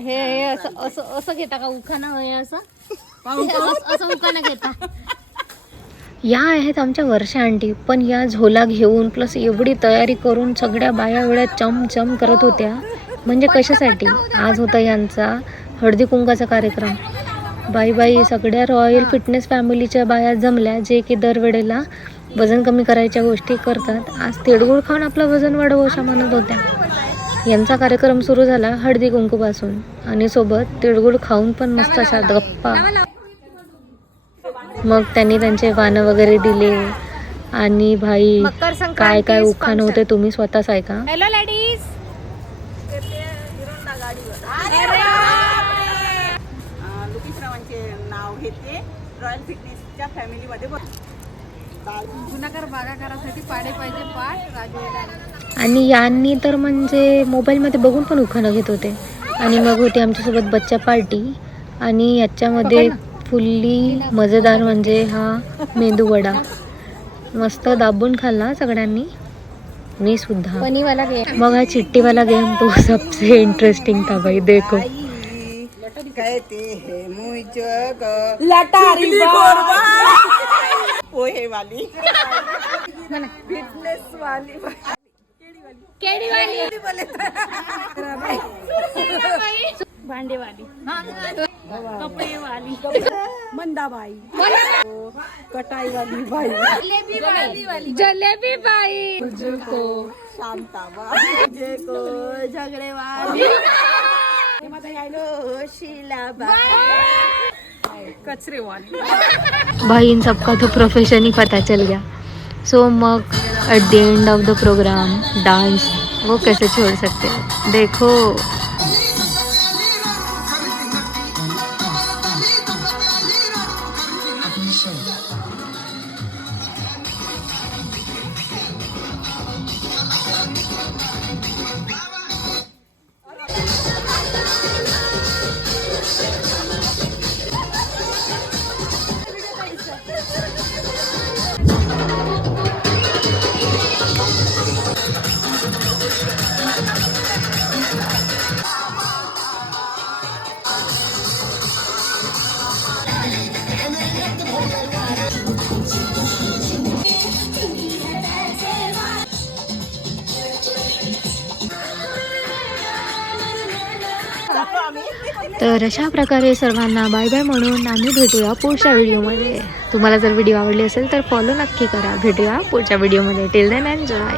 हे असं असं असं घेता का उखाणा हे असं असं उखाणा घेता. या आहेत आमच्या वर्षा आंटी. पण या झोला घेऊन प्लस एवढी तयारी करून सगळ्या बाया एवढ्या चमचम करत होत्या. म्हणजे कशासाठी? आज होता यांचा हळदी कुंकाचा कार्यक्रम. बाई सगळ्या रॉयल फिटनेस फॅमिलीच्या बाया जमल्या, जे की दरवेळेला वजन कमी करायच्या गोष्टी करतात. आज तिळगुळ खाऊन आपलं वजन वाढवू अशा म्हणत होत्या. यांचा कार्यक्रम सुरू झाला हळदी कुंकूपासून आणि सोबत तिळगुळ खाऊन पण मस्त अशा गप्पा. मग त्यांनी त्यांचे वानं वगैरे दिले आणि भाई काय काय उखाण होते तुम्ही स्वतःच ऐका. Hello ladies. लुकीश्रावांचे नाव घेते रॉयल फिटनेसच्या फॅमिलीमध्ये. गुन्हागार भागाकारासाठी पाडे पाहिजे पाठ राजू. आणि यांनी तर म्हणजे मोबाईलमध्ये बघून पण उखाणं घेत होते. आणि मग होती आमच्यासोबत बच्चा पार्टी आणि याच्यामध्ये फुल्ली मजेदार म्हणजे हा मेंदू वडा मस्त दाबून खाल्ला सगळ्यांनी, मी सुद्धा. मग हा चिट्टीवाला गेम तो सबसे इंटरेस्टिंग था भाई. देखो कहते हैं मुझे लटारी पोहे वाली फिटनेस वाली केडी वाली भांडे वाली कपडे वाली मंदाबाई कटाई वाली बाई जलेबी बाई को शांताबाई को झगड़े वाली कचरे वाली. भाई इन सबका तो प्रोफेशन ही पता चल गया. सो मग at the end of the program dance वो कैसे छोड़ सकते हैं. देखो तर अशा प्रकारे सर्वांना बाय बाय म्हणून आम्ही भेटूया पुढच्या व्हिडिओमध्ये. तुम्हाला जर व्हिडिओ आवडली असेल तर फॉलो नक्की करा. भेटूया पुढच्या व्हिडिओमध्ये. Till then enjoy.